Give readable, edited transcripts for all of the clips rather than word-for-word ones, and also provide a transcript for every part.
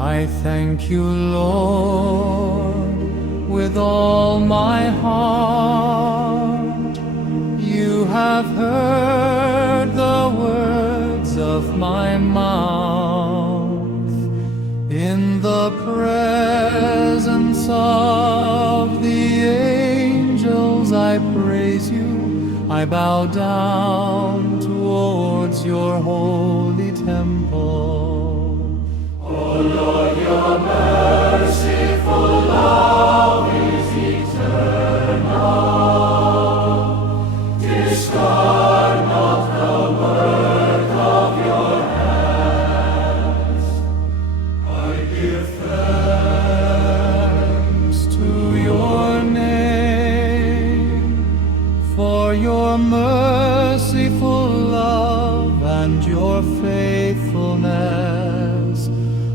I thank you, Lord, with all my heart. You have heard the words of my mouth. In the presence of the angels I praise you. I bow down towards your holy temple. O Lord, your merciful love is eternal. Discard not the work of your hands. I give Thanks to your name for your merciful love and your faithfulness.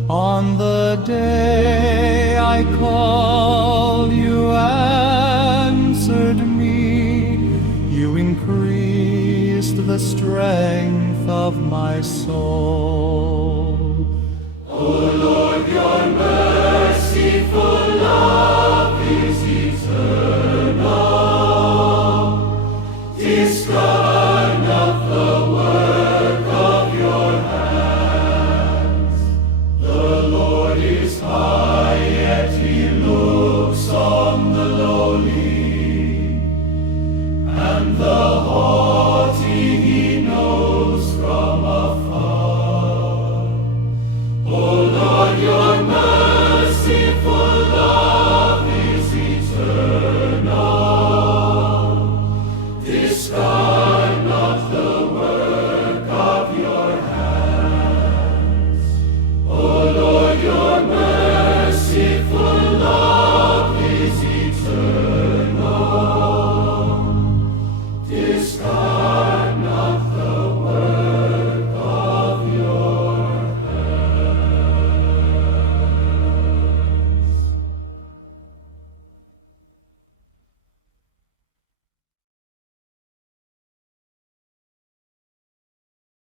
On the day I called, you answered me. You increased the strength of my soul.